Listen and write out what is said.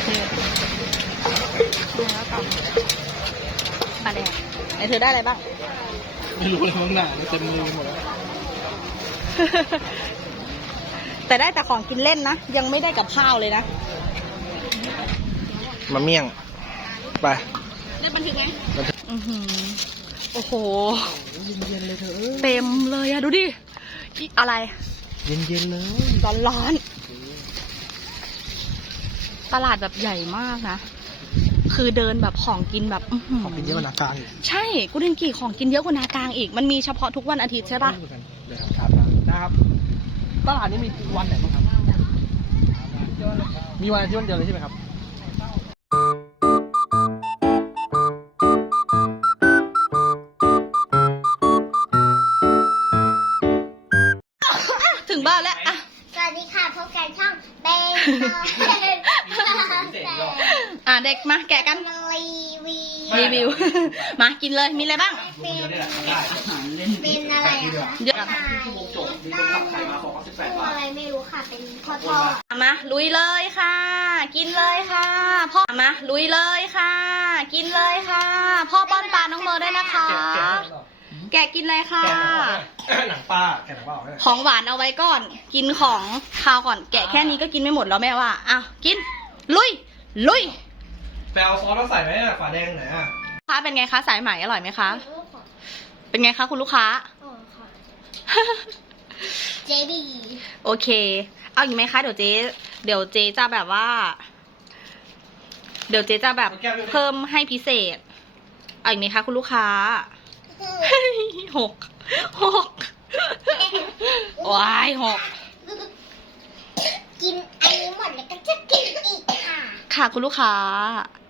แล้วต่อปลาแดงไหนเธอได้อะไรบ้างไม่รู้เลยข้างหน้าเต็มมือหมดแล้วแต่ได้แต่ของกินเล่นนะยังไม่ได้กับข้าวเลยนะมาเมี่ยงไปได้บันทึกไหมโอ้โหเย็นๆเลยเธอเต็มเลยอะดูดิอะไรเย็นๆเลยร้อนๆตลาดแบบใหญ่มากนะคือเดินแบบของกินแบบของกินเยอะกว่านากลางอีกใช่กูเดนกี่ของกินเยอะกว่านากลางอีกมันมีเฉพาะทุกวันอาทิตย์ใช่ปะเดี๋ยวถามนะครับตลาดนี้มีวันไหนบ้างครับมีวันอาทิตย์วันเดียวเลยใช่ไหมครับถึงบ้านแล้วอะสวัสดีค่ะพบกันช่องเบนเด็กมาแกะกันรีวิวมากินเลยมีอะไรบ้างเป็นอะไรอะเยอะอะไรไม่รู้ค่ะเป็นทอดมาลุยเลยค่ะกินเลยค่ะพ่อมาลุยเลยค่ะกินเลยค่ะพ่อป้อนปลาน้องเมอร์ได้นะคะแกะกินเลยค่ะหนังปลาแกะหนังปลาของหวานเอาไว้ก่อนกินของคาวก่อนแกะแค่นี้ก็กินไม่หมดแล้วแม่ว่าอ้าวกินลุยไปเอาซอสมาใส่ไหมฝาแดงไหนอ่ะค้าเป็นไงคะสายไหมอร่อยไหมคะเป็นไงคะคุณลูกค้าเจบีโอเคเอาอีกไหมคะเดี๋ยวเจ๊จะแบบว่าเดี๋ยวเจ๊จะแบบเพิ่มให้พิเศษเอาอีกไหมคะคุณลูกค้าหกว้าย6 กินอันนี้หมดแล้วก็จะกินอีกค่ะค่ะคุณลูกค้า